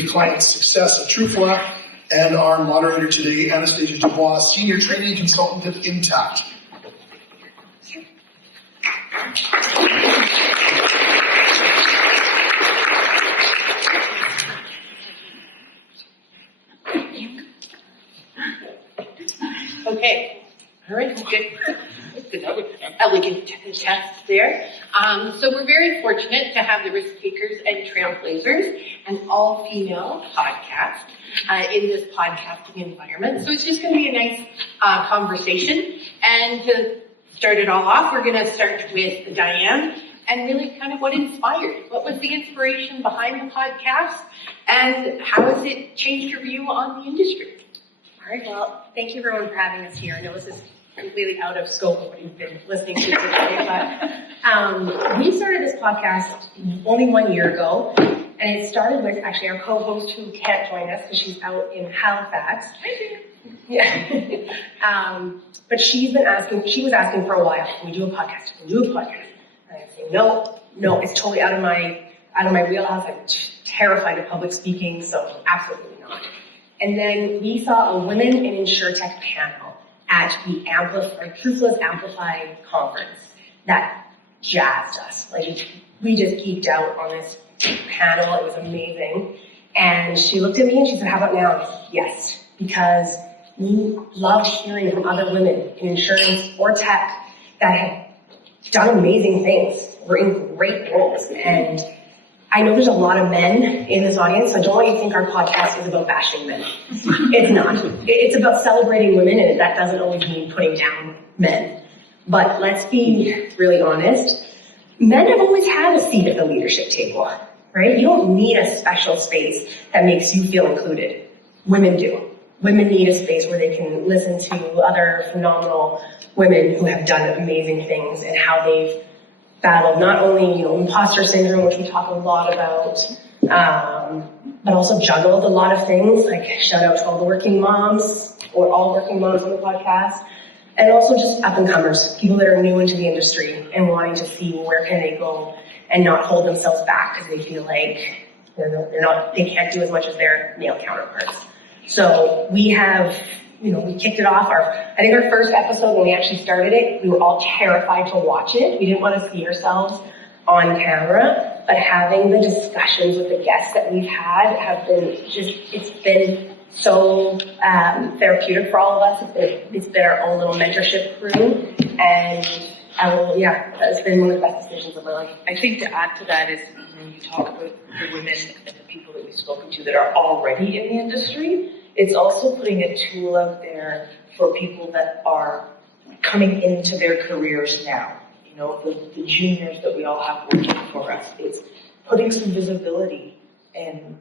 Client Success at Trufla, and our moderator today, Anastasia Dubois, Senior Training Consultant at Intact. Okay, all right, good. Elegant test there. So we're very fortunate to have the Risk Takers and Trailblazers, an all-female podcast in this podcasting environment. So it's just going to be a nice conversation. And to start it all off, we're going to start with Diane and really kind of what inspired. What was the inspiration behind the podcast, and how has it changed your view on the industry? All right, well, thank you everyone for having us here. I know this is completely out of scope of what you've been listening to today, but we started this podcast only 1 year ago, and it started with actually our co-host who can't join us because she's out in Halifax. Yeah. But she was asking for a while, can we do a podcast? Can we do a podcast? And I say, no, it's totally out of my wheelhouse. I'm terrified of public speaking, so absolutely not. And then we saw a Women in InsurTech panel at the Trufla's Amplified conference that jazzed us. Like, we just geeked out on this panel. It was amazing. And she looked at me and she said, how about now? Yes, because we loved hearing from other women in insurance or tech that had done amazing things, were in great roles. And I know there's a lot of men in this audience, so I don't want you to think our podcast is about bashing men. It's not. It's about celebrating women, and that doesn't always mean putting down men. But let's be really honest. Men have always had a seat at the leadership table, right? You don't need a special space that makes you feel included. Women do. Women need a space where they can listen to other phenomenal women who have done amazing things and how they've battled not only, imposter syndrome, which we talk a lot about, but also juggled a lot of things. Like, shout out to all the working moms, or all working moms on the podcast, and also just up and comers, people that are new into the industry and wanting to see where can they go and not hold themselves back because they feel like they can't do as much as their male counterparts. So we have, we kicked it off. I think our first episode, when we actually started it, we were all terrified to watch it. We didn't want to see ourselves on camera, but having the discussions with the guests that we've had have been it's been so therapeutic for all of us. It's been our own little mentorship crew, and it's been one of the best decisions of my life. I think to add to that is, when you talk about the women and the people that we've spoken to that are already in the industry, it's also putting a tool out there for people that are coming into their careers now. The juniors that we all have working for us. It's putting some visibility and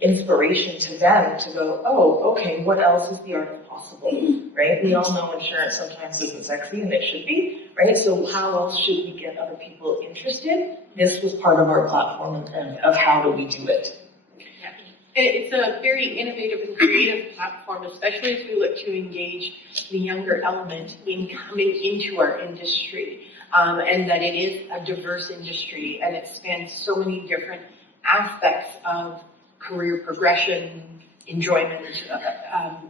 inspiration to them to go, oh, okay, what else is the art of possible, right? We all know insurance sometimes isn't sexy, and it should be, right? So how else should we get other people interested? This was part of our platform of how do we do it. It's a very innovative and creative platform, especially as we look to engage the younger element in coming into our industry, and that it is a diverse industry, and it spans so many different aspects of career progression, enjoyment,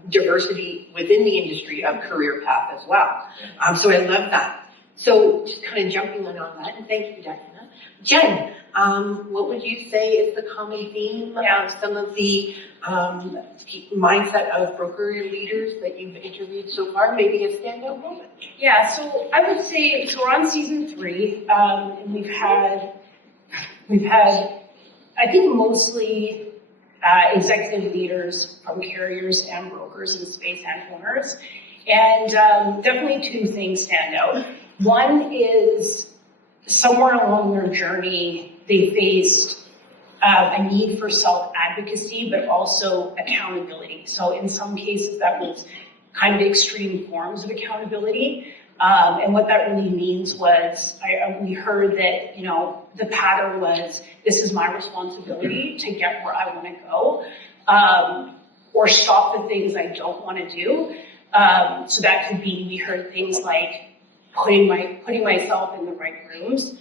diversity within the industry of career path as well. So I love that. So just kind of jumping in on that, and thank you, Diana. Jen, what would you say is the common theme of some of the mindset of broker leaders that you've interviewed so far? Maybe a standout moment? Yeah, so I would say, so we're on season 3, and we've had, I think, mostly executive leaders from carriers and brokers in the space and owners, and definitely 2 things stand out. One is, somewhere along their journey, they faced a need for self-advocacy, but also accountability. So in some cases, that was kind of extreme forms of accountability. And what that really means was, we heard that, the pattern was, this is my responsibility to get where I want to go, or stop the things I don't want to do. So that could be, we heard things like putting myself in the right rooms,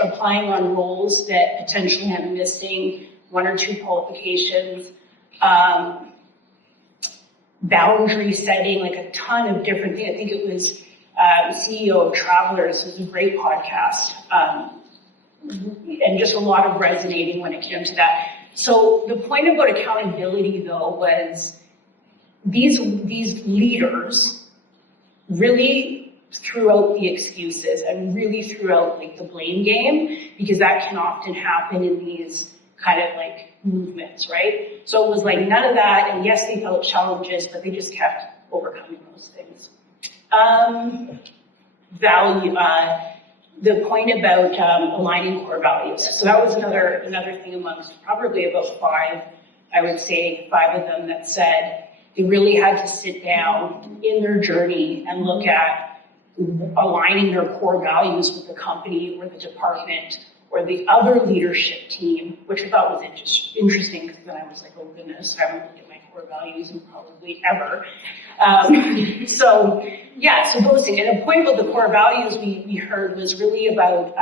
applying on roles that potentially I'm missing 1 or 2 qualifications, boundary setting, like a ton of different things. I think it was CEO of Travelers. It was a great podcast, and just a lot of resonating when it came to that. So the point about accountability, though, was these leaders really threw out the excuses and really threw out like the blame game, because that can often happen in these kind of like movements, right? So it was like none of that, and yes, they felt challenges, but they just kept overcoming those things. Value, the point about aligning core values. So that was another thing amongst probably about 5, I would say 5 of them that said they really had to sit down in their journey and look at aligning their core values with the company or the department or the other leadership team, which I thought was interesting, because then I was like, oh goodness, I haven't looked at my core values in probably ever. So those things. And the point about the core values we heard was really about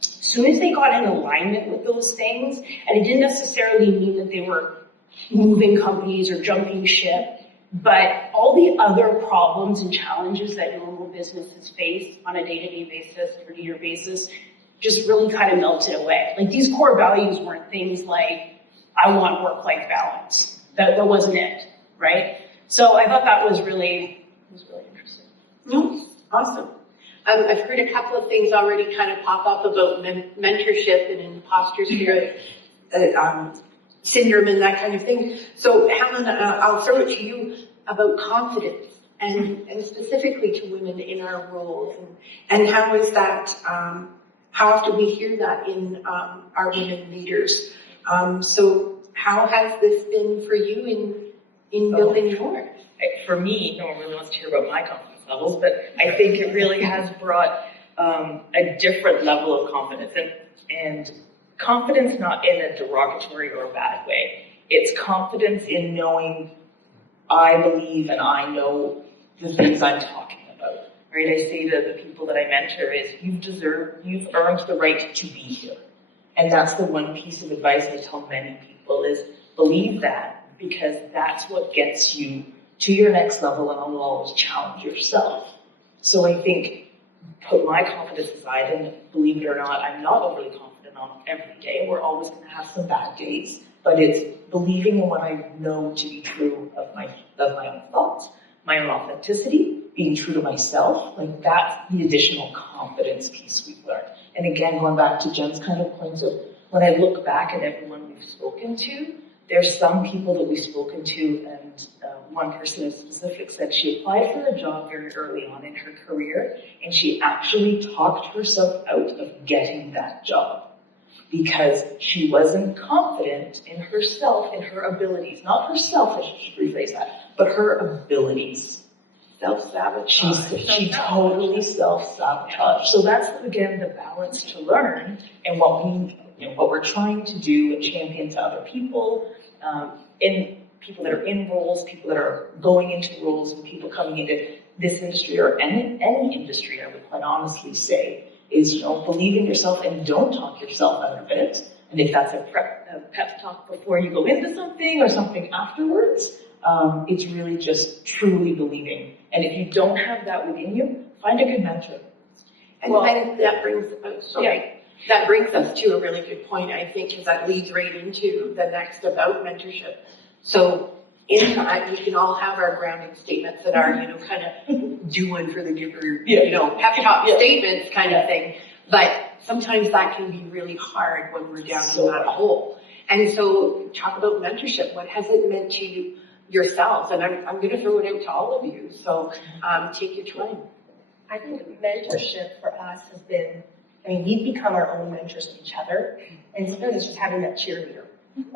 as soon as they got in alignment with those things, and it didn't necessarily mean that they were moving companies or jumping ship, but all the other problems and challenges that normal businesses face on a day-to-day basis, year-to-year basis, just really kind of melted away. Like these core values weren't things like, I want work-life balance. That wasn't it, right? So I thought that was really interesting. Awesome. I've heard a couple of things already kind of pop up about mentorship and imposter spirit syndrome and that kind of thing. So Helen, I'll throw it to you about confidence and specifically to women in our roles, and how is that, how often we hear that in our women leaders. So how has this been for you in building yours? For me, no one really wants to hear about my confidence levels, but I think it really has brought a different level of confidence, and confidence not in a derogatory or bad way. It's confidence in knowing I believe and I know the things I'm talking about, right? I say to the people that I mentor is, you've earned the right to be here. And that's the one piece of advice I tell many people is believe that, because that's what gets you to your next level, and will always challenge yourself. So I think put my confidence aside, and believe it or not, I'm not overly confident on every day. We're always going to have some bad days, but it's believing in what I know to be true of my own thoughts, my own authenticity, being true to myself. Like that's the additional confidence piece we've learned. And again, going back to Jen's kind of points of when I look back at everyone we've spoken to, there's some people that we've spoken to, and one person in specific said she applied for a job very early on in her career, and she actually talked herself out of getting that job because she wasn't confident in herself, in her abilities. Not herself, I should rephrase that, but her abilities. Self-sabotage. She totally self-sabotaged. So that's, again, the balance to learn, and what we're trying to do and champion to other people, in people that are in roles, people that are going into roles, and people coming into this industry or any industry, I would quite honestly say, is, believe in yourself and don't talk yourself out of it. And if that's a pep talk before you go into something or something afterwards, it's really just truly believing. And if you don't have that within you, find a good mentor. And that brings us to a really good point, I think, because that leads right into the next about mentorship. So in that, we can all have our grounding statements that are, kind of do one for the giver, pep talk statements kind of thing. But sometimes that can be really hard when we're down in that hole. And so talk about mentorship. What has it meant to you yourselves? And I'm going to throw it out to all of you. So take your time. I think mentorship for us has been, we've become our own mentors of each other. And sometimes it's just having that cheerleader.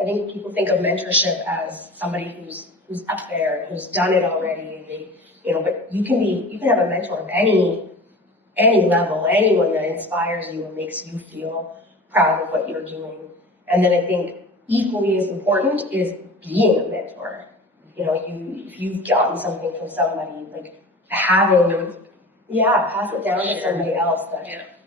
I think people think of mentorship as somebody who's up there, who's done it already, and they, but you can have a mentor of any level, anyone that inspires you and makes you feel proud of what you're doing. And then I think equally as important is being a mentor. If you've gotten something from somebody, like having, pass it down to somebody else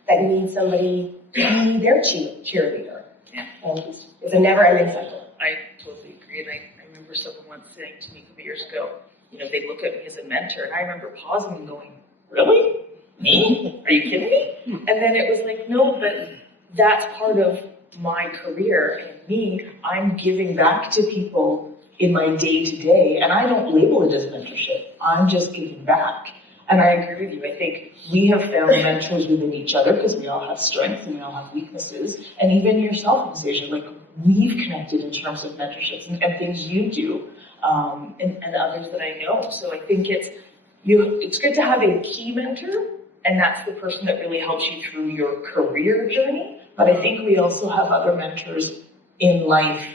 that needs somebody to be their cheerleader. Yeah. And it's a never-ending cycle. I totally agree. And I remember someone once saying to me a couple years ago, they look at me as a mentor, and I remember pausing and going, really? Me? Are you kidding me? And then it was like, no, but that's part of my career, and me, I'm giving back to people in my day-to-day, and I don't label it as mentorship. I'm just giving back. And I agree with you. I think we have found mentors within each other because we all have strengths and we all have weaknesses. And even yourself, Anastasia, like we've connected in terms of mentorships and things you do, and others that I know. So I think it's good to have a key mentor, and that's the person that really helps you through your career journey. But I think we also have other mentors in life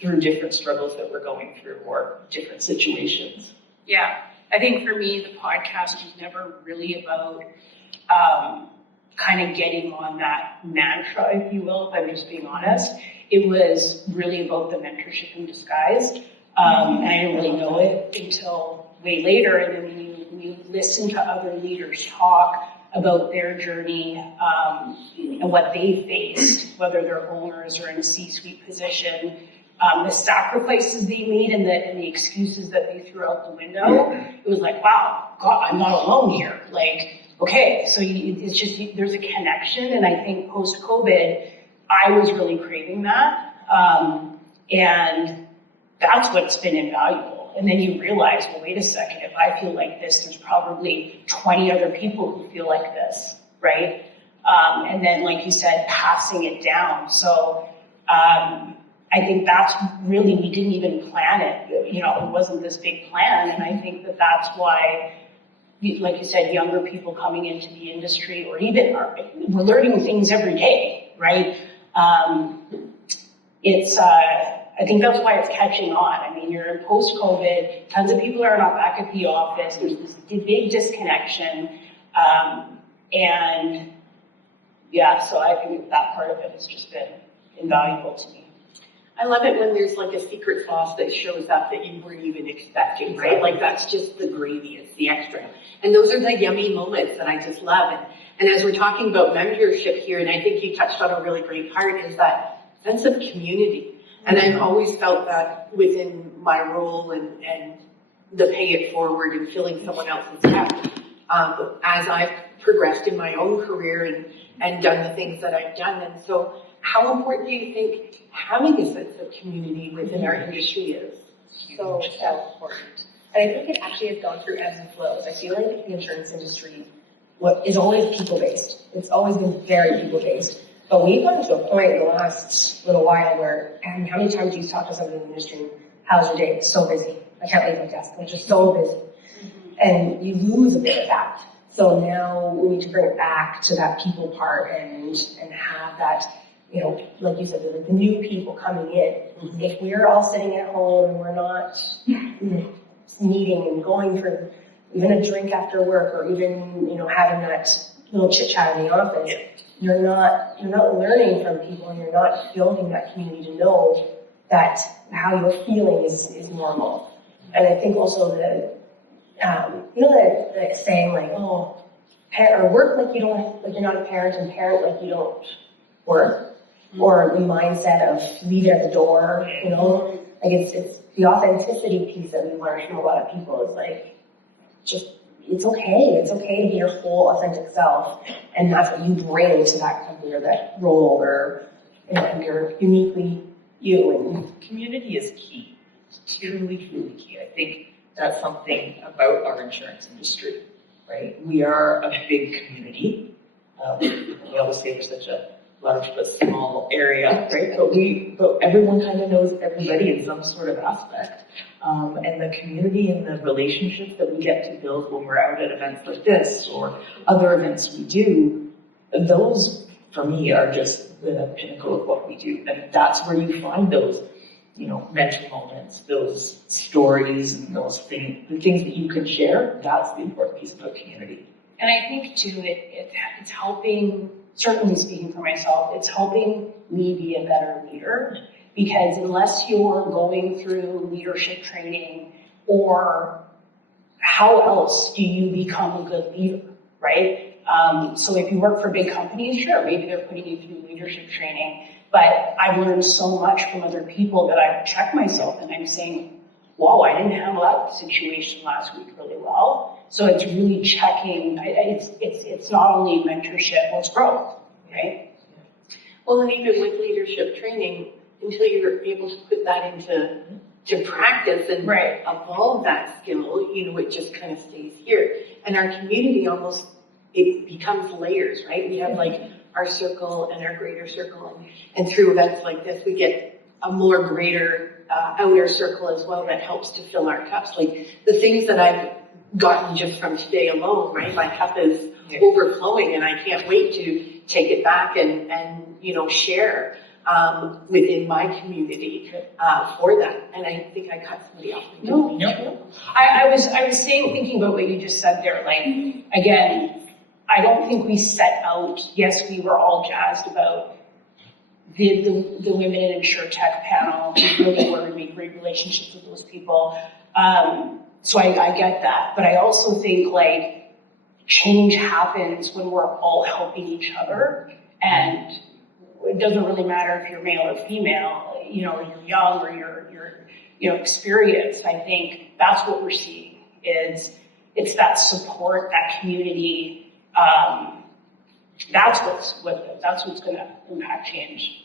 through different struggles that we're going through or different situations. Yeah, I think for me, the podcast was never really about kind of getting on that mantra, if you will, if I'm just being honest. It was really about the mentorship in disguise. And I didn't really know it until way later. And then when you listen to other leaders talk about their journey and what they faced, whether they're owners or in a C-suite position, the sacrifices they made and the excuses that they threw out the window, it was like, wow, God, I'm not alone here. Like, okay, so it's just, there's a connection. And I think post-COVID, I was really craving that. And that's what's been invaluable. And then you realize, well, wait a second, if I feel like this, there's probably 20 other people who feel like this, right? And then, like you said, passing it down. So, I think that's really, we didn't even plan it. It wasn't this big plan. And I think that's why, like you said, younger people coming into the industry, or even we're learning things every day, right? I think that's why it's catching on. I mean, you're in post-COVID, tons of people are not back at the office. There's this big disconnection. And yeah, so I think that part of it has just been invaluable to me. I love it when there's like a secret sauce that shows up that you weren't even expecting, right? Like that's just the gravy, it's the extra. And those are the yummy moments that I just love. And as we're talking about mentorship here, and I think you touched on a really great part, is that sense of community. And I've always felt that within my role and the pay it forward and filling someone else's cup. As I've progressed in my own career and done the things that I've done. And so how important do you think having a sense of community within our industry is? So important. And I think it actually has gone through ebbs and flows. I feel like the insurance industry is always people-based. It's always been very people-based. But we've gotten to a point in the last little while where, and how many times do you talk to somebody in the industry, how's your day? It's so busy. I can't leave my desk. I'm just so busy. And you lose a bit of that. So now we need to bring it back to that people part and have that, like you said, the new people coming in. If we're all sitting at home and we're not meeting and going for even a drink after work or even, having that little chit chat in the office, you're not learning from people and you're not building that community to know that how you're feeling is normal. And I think also that saying like, or work like you're not a parent and parent like you don't work, or the mindset of leave it at the door, like it's the authenticity piece that we learn from a lot of people is like, just, it's okay to be your whole authentic self, and that's what you bring to that company or that role, or you're uniquely you. And community is key. It's truly key. I think that's something about our insurance industry, right? We are a big community. We always say we're such a large but small area, right? But everyone kind of knows everybody in some sort of aspect. And the community and the relationships that we get to build when we're out at events like this or other events we do, those for me are just the pinnacle of what we do. And that's where you find those, mental moments, those stories and those things, the things that you can share. That's the important piece about community. And I think too, it's helping, certainly speaking for myself, it's helping me be a better leader, because unless you're going through leadership training, or how else do you become a good leader, right? So if you work for big companies, sure, maybe they're putting you through leadership training. But I've learned so much from other people that I check myself and I'm saying, whoa, I didn't handle that situation last week really well. So it's really checking, it's not only mentorship, it's growth, right? Well, and even with leadership training, until you're able to put that into practice and evolve that skill, it just kind of stays here. And our community almost, it becomes layers, right? We have like our circle and our greater circle, and through events like this, we get a more greater outer circle as well that helps to fill our cups. Like the things that I've gotten just from today alone, right? My cup is overflowing, and I can't wait to take it back and share within my community for that. And I think I cut somebody off. No. I was thinking about what you just said there. Like, again, I don't think we set out, yes, we were all jazzed about the Women in InsurTech panel. We really wanted to make great relationships with those people. So I get that. But I also think, like, change happens when we're all helping each other. And it doesn't really matter if you're male or female, or you're young or you're experienced. I think that's what we're seeing is it's that support, that community. That's what's going to impact change.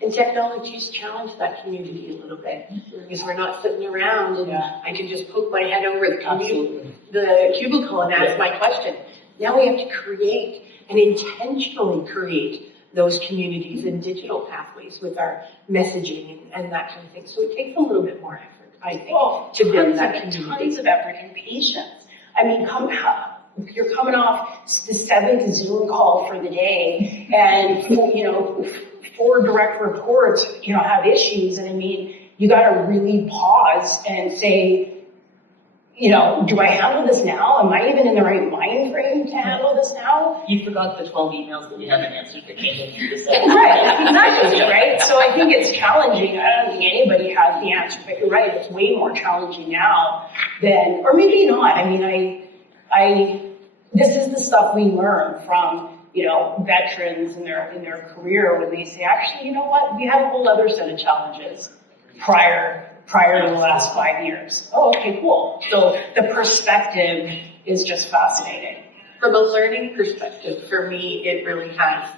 And technology's challenged that community a little bit because we're not sitting around and I can just poke my head over the cubicle and ask my question. Now we have to create and intentionally create those communities and digital pathways with our messaging and that kind of thing. So it takes a little bit more effort, I think, to build that community. Tons of effort and patience. I mean, you're coming off the 7th Zoom call for the day and, 4 direct reports, have issues. And I mean, you got to really pause and say, do I handle this now? Am I even in the right mind frame to handle this now? You forgot the 12 emails that we haven't answered that came in through the session. Right, exactly, right? So I think it's challenging. I don't think anybody has the answer, but you're right, it's way more challenging now than, or maybe not. I mean, this is the stuff we learn from, veterans in their career when they say, actually, you know what, we have a whole other set of challenges prior to the last 5 years. Oh, okay, cool. So the perspective is just fascinating. From a learning perspective, for me, it really has.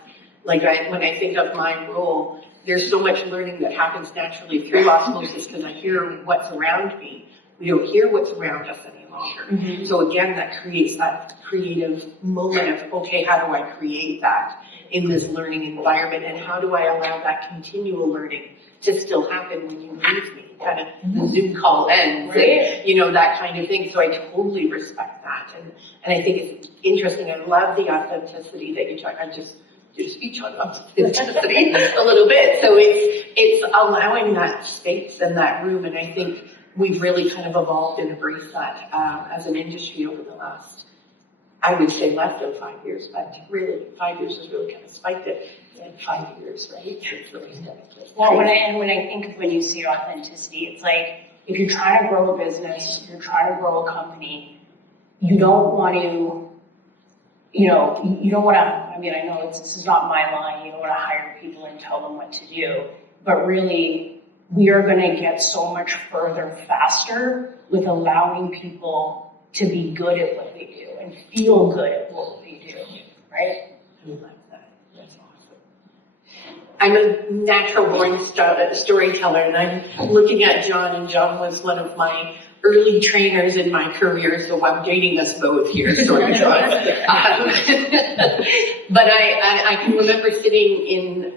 Like when I think of my role, there's so much learning that happens naturally through osmosis because I hear what's around me. We don't hear what's around us any longer. Mm-hmm. So again, that creates that creative moment of, okay, how do I create that in this learning environment? And how do I allow that continual learning to still happen when you leave me? Kind of the Zoom call ends, and, that kind of thing. So I totally respect that. And I think it's interesting. I love the authenticity that you talk. I just speech on authenticity a little bit. So it's allowing that space and that room. And I think we've really kind of evolved and embraced that as an industry over the last, I would say less than 5 years, but really 5 years has really kind of spiked it. And 5 years, right? It's really well, when I think of when you say authenticity, it's like if you're trying to grow a business, if you're trying to grow a company, you don't want to, you don't want to, I mean, I know this is not my line, you don't want to hire people and tell them what to do, but really, we are going to get so much further faster with allowing people to be good at what they do and feel good at what they do, right? I like that. That's awesome. I'm a natural born storyteller, and I'm looking at John, and John was one of my early trainers in my career, so I'm dating us both here, storytelling. But I can remember sitting in,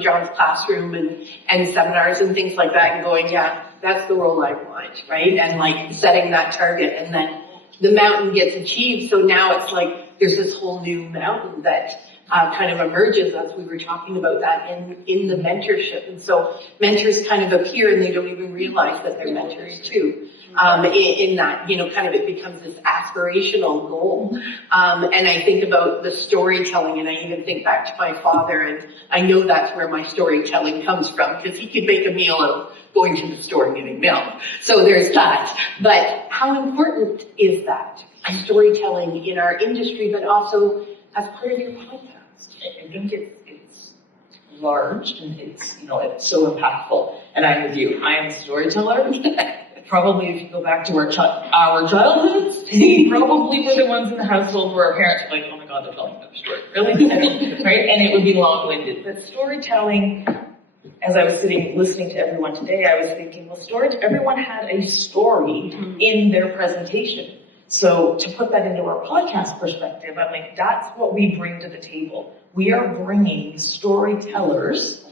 John's classroom and seminars and things like that and going, yeah, that's the role I want, right? And like setting that target, and then the mountain gets achieved, so now it's like there's this whole new mountain that kind of emerges as we were talking about that in the mentorship. And so mentors kind of appear and they don't even realize that they're mentors too. In that, kind of it becomes this aspirational goal. And I think about the storytelling, and I even think back to my father, and I know that's where my storytelling comes from, because he could make a meal of going to the store and getting milk. So there's that. But how important is that? Storytelling in our industry, but also as part of your podcast. I think it's large and it's so impactful. And I'm with you. I am a storyteller. Probably if you go back to our childhoods, we probably were the ones in the household where our parents were like, oh my God, they're telling another story. Really? Right? And it would be long-winded. But storytelling, as I was listening to everyone today, I was thinking, well, everyone had a story in their presentation. So to put that into our podcast perspective, I'm like, that's what we bring to the table. We are bringing storytellers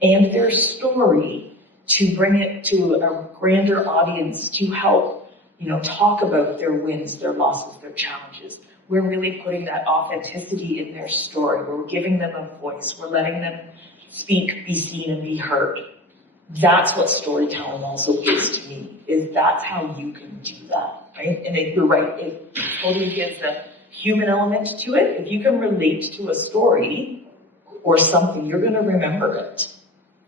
and their story to bring it to a grander audience to help, talk about their wins, their losses, their challenges. We're really putting that authenticity in their story. We're giving them a voice. We're letting them speak, be seen, and be heard. That's what storytelling also is to me, is that's how you can do that, right? And you're right, it totally gives a human element to it. If you can relate to a story or something, you're going to remember it.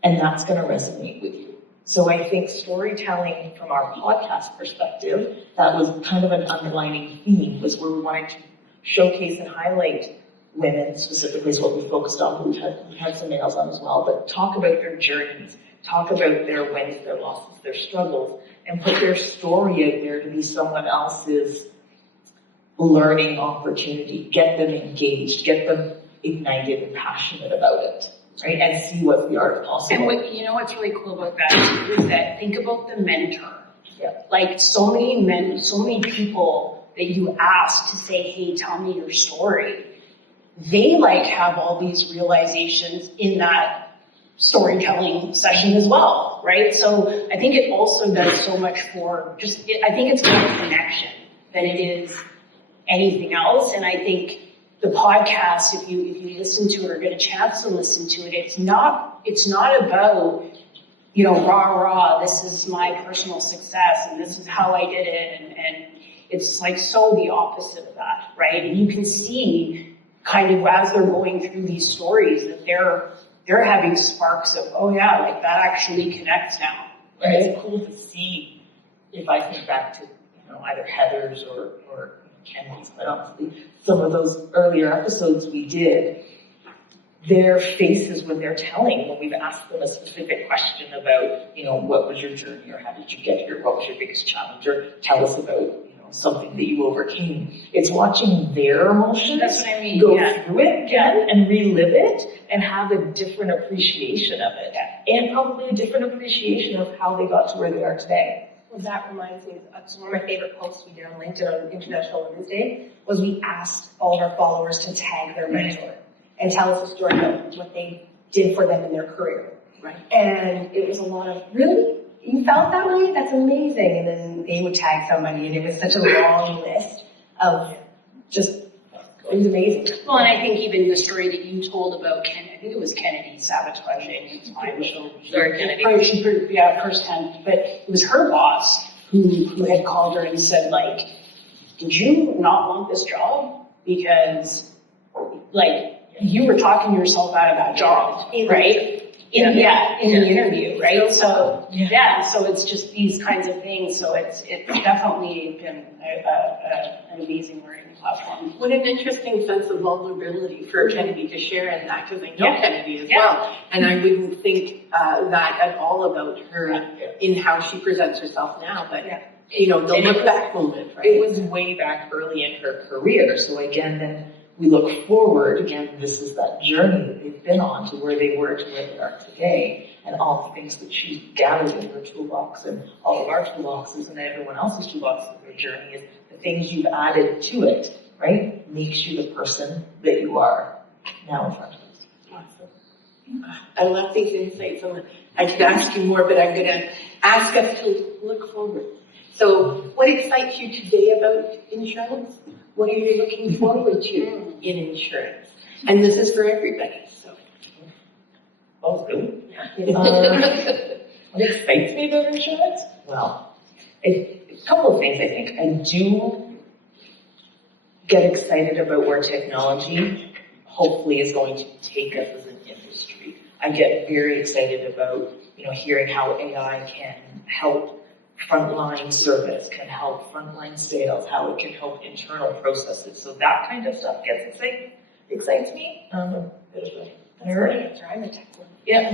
And that's going to resonate with you. So I think storytelling from our podcast perspective, that was kind of an underlining theme, was where we wanted to showcase and highlight women, specifically is what we focused on. We've had some males on as well, but talk about their journeys, talk about their wins, their losses, their struggles, and put their story out there to be someone else's learning opportunity. Get them engaged, get them ignited and passionate about it. Right, and see what's the art of possible. And what's really cool about that is that think about the mentor. Yeah. Like so many people that you ask to say, hey, tell me your story. They have all these realizations in that storytelling session as well, right? So I think it also does so much for I think it's more connection than it is anything else. And I think the podcast, if you listen to it or get a chance to listen to it, it's not about, rah, this is my personal success and this is how I did it. And it's so the opposite of that, right? And you can see kind of as they're going through these stories that they're having sparks of, oh yeah, that actually connects now. Right? It's cool to see, if I think back to, either Heather's or Kennedy's, but honestly, some of those earlier episodes we did, their faces when they're telling, when we've asked them a specific question about, what was your journey or how did you get here? What was your biggest challenge? Or tell us about, something that you overcame. It's watching their emotions That's what I mean, go yeah. through it again and relive it and have a different appreciation of it. And probably a different appreciation of how they got to where they are today. Well, that reminds me, it's one of my favorite posts we did on LinkedIn on International Women's Day, was we asked all of our followers to tag their mentor and tell us a story about what they did for them in their career. Right. And it was a lot of, really? You felt that way? That's amazing. And then they would tag somebody, and it was such a long list of just, it was amazing. Well, and I think even the story that you told about I think it was Kennedy sabotaging his time. Sorry, Kennedy. Firsthand, but it was her boss who had called her and said, did you not want this job? Because, you were talking yourself out of that job, right? In the interview, right? So, so it's just these kinds of things. So it's definitely been an amazing learning platform. What an interesting sense of vulnerability for Kennedy to share in that, because I know Kennedy as well. And I wouldn't think that at all about her in how she presents herself now, but the look back moment, right? It was way back early in her career. So again, then we look forward, again, this is that journey that they've been on to where they were to where they are today, and all the things that she's gathered in her toolbox and all of our toolboxes and everyone else's toolbox of their journey is the things you've added to it, right? Makes you the person that you are now in front of us. Awesome. I love these insights. I could ask you more, but I'm going to ask us to look forward. So what excites you today about insurance? What are you looking forward to in insurance? And this is for everybody. So. Oh, good. What excites me about insurance? Well, a couple of things, I think. I do get excited about where technology hopefully is going to take us as an industry. I get very excited about, hearing how AI can help frontline service, can help frontline sales, how it can help internal processes. So that kind of stuff excites me. Alright. Drive a tech one. Yeah.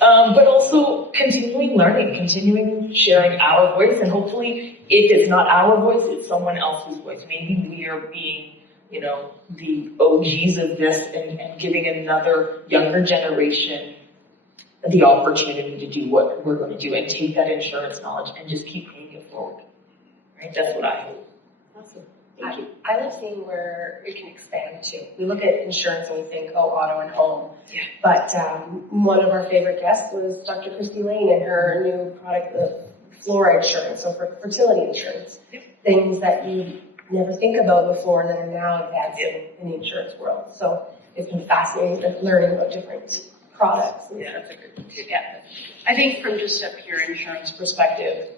But also continuing learning, continuing sharing our voice, and hopefully if it's not our voice, it's someone else's voice. Maybe we are being, the OGs of this and giving another younger generation the opportunity to do what we're going to do and take that insurance knowledge and just keep paying it forward. Right? That's what I hope. Awesome. Thank you. I love seeing where it can expand to. We look at insurance and we think, oh, auto and home. Yeah. But one of our favorite guests was Dr. Christy Lane and her new product, the fluoride insurance, so for fertility insurance. Yep. Things that you never think about before that are now advancing in the insurance world. So it's been fascinating learning about different products. Yeah, that's a good one too. Yeah. I think from just a pure insurance perspective,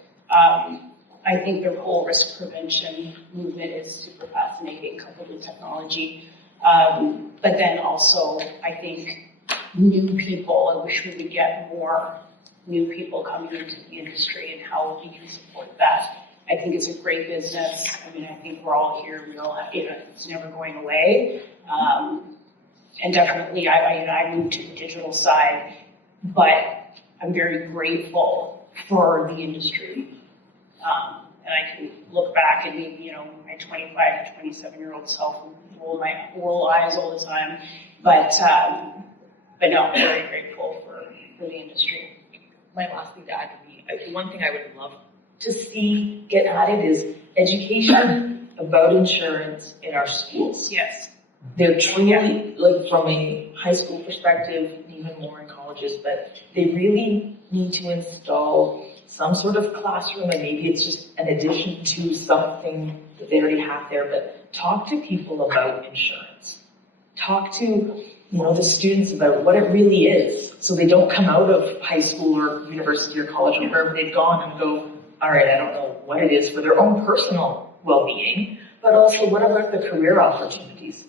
I think the whole risk prevention movement is super fascinating, coupled with technology. But then also, I think new people, I wish we would get more new people coming into the industry, and how we can support that. I think it's a great business. I mean, I think we're all here. We all have, it's never going away. And definitely, I moved to the digital side, but I'm very grateful for the industry. And I can look back and maybe, my 25 to 27-year-old self roll eyes all the time. But no, I'm very grateful for the industry. My last thing to add would be, one thing I would love to see get added is education about insurance in our schools. Yes. They're truly, like from a high school perspective, even more in colleges, but they really need to install some sort of classroom, and maybe it's just an addition to something that they already have there, but talk to people about insurance. Talk to, the students about what it really is, so they don't come out of high school or university or college or wherever they've gone and go, all right, I don't know what it is for their own personal well-being, but also what about the career opportunities,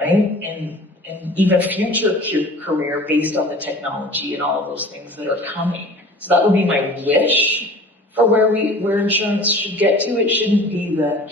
right? And even future career based on the technology and all of those things that are coming. So that would be my wish for where insurance should get to. It shouldn't be the,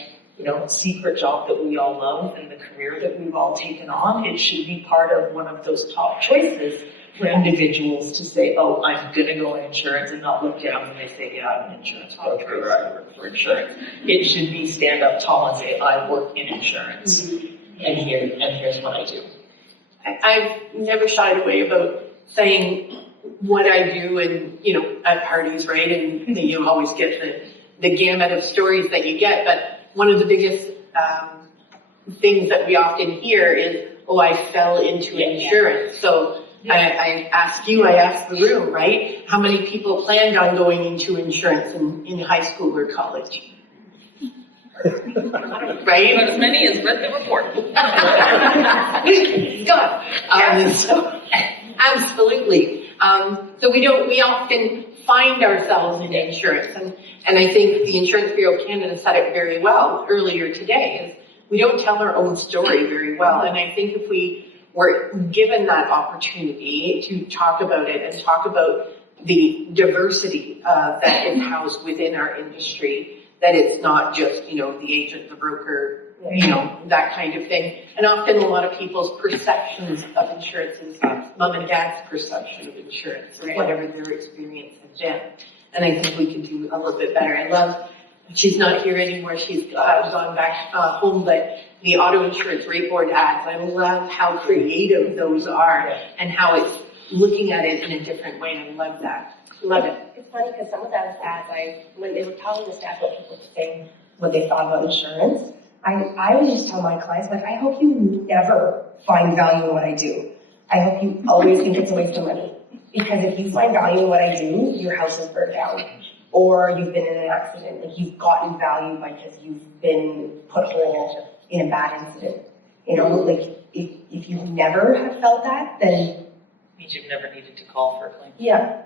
secret job that we all love and the career that we've all taken on. It should be part of one of those top choices for individuals to say, oh, I'm going to go in insurance, and not look down when they say, yeah, I'm an insurance broker or I work for insurance. It should be stand up tall and say, I work in insurance, and here's what I do. I've never shied away about saying what I do, and at parties, right? And you always get the gamut of stories that you get. But one of the biggest things that we often hear is, "Oh, I fell into insurance." So I ask you, I ask the room, right? How many people planned on going into insurance in high school or college? Right? But as many as read the report. God. So, absolutely. So we often find ourselves in insurance, and I think the Insurance Bureau of Canada said it very well earlier today, is we don't tell our own story very well, and I think if we were given that opportunity to talk about it and talk about the diversity that is housed within our industry, that it's not just, the agent, the broker, that kind of thing. And often a lot of people's perceptions of insurance is mom and dad's perception of insurance, or whatever their experience has been. And I think we can do a little bit better. I love, she's not here anymore, she's gone back home, but the auto insurance rate board ads, I love how creative those are and how it's looking at it in a different way. I love that. Love it. It's funny because some of those ads, when they were telling the staff what people were saying, what they thought about insurance, I would just tell my clients, I hope you never find value in what I do. I hope you always think it's a waste of money. Because if you find value in what I do, your house is burnt down. Or you've been in an accident. You've gotten value because you've been put whole in a bad incident. If you never have felt that, then... Means you've never needed to call for a claim. Yeah.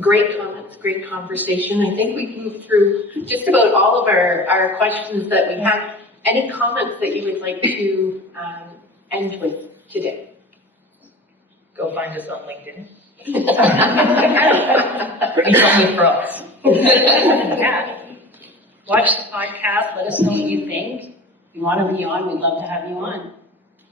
Great comments, great conversation. I think we've moved through just about all of our questions that we have. Any comments that you would like to end with today? Go find us on LinkedIn. Bring something for us. Yeah. Watch the podcast. Let us know what you think. you want to be on, we'd love to have you on.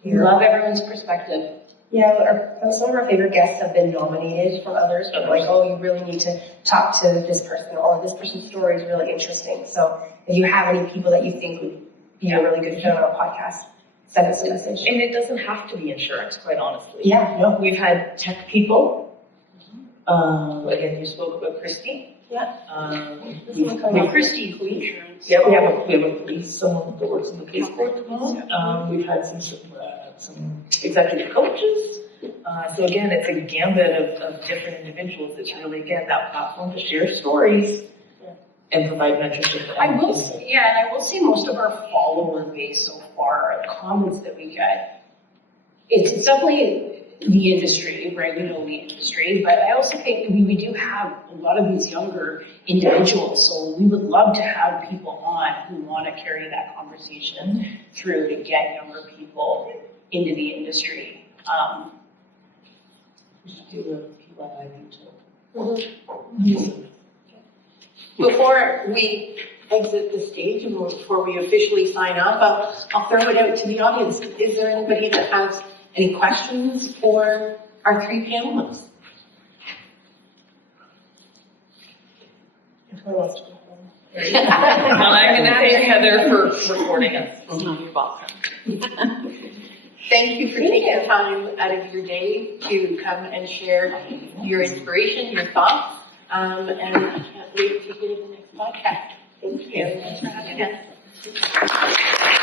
We love everyone's perspective. Yeah, some of our favorite guests have been nominated from others, but like, oh, you really need to talk to this person, or this person's story is really interesting. So if you have any people that you think would be a really good fit on our podcast, send us a message. And it doesn't have to be insurance, quite honestly. Yeah, no. We've had tech people. Again, you spoke about Christy. Yeah. Christy, who insurance? Yeah, we have a police, someone that works in the police department. We've had some executive coaches. So again, it's a gambit of different individuals. It's really, again, that platform to share stories and provide mentorship. I will say most of our follower base so far, comments that we get, it's definitely the industry, right? We know the industry, but I also think we do have a lot of these younger individuals, so we would love to have people on who want to carry that conversation through to get younger people into the industry. Before we exit the stage and before we officially sign off, I'll throw it out to the audience. Is there anybody that has any questions for our three panelists? Well, I'm going to thank Heather for recording us. You're welcome. Thank you for taking time out of your day to come and share your inspiration, your thoughts, and I can't wait to get to the next podcast. Thank you. Thanks for having us.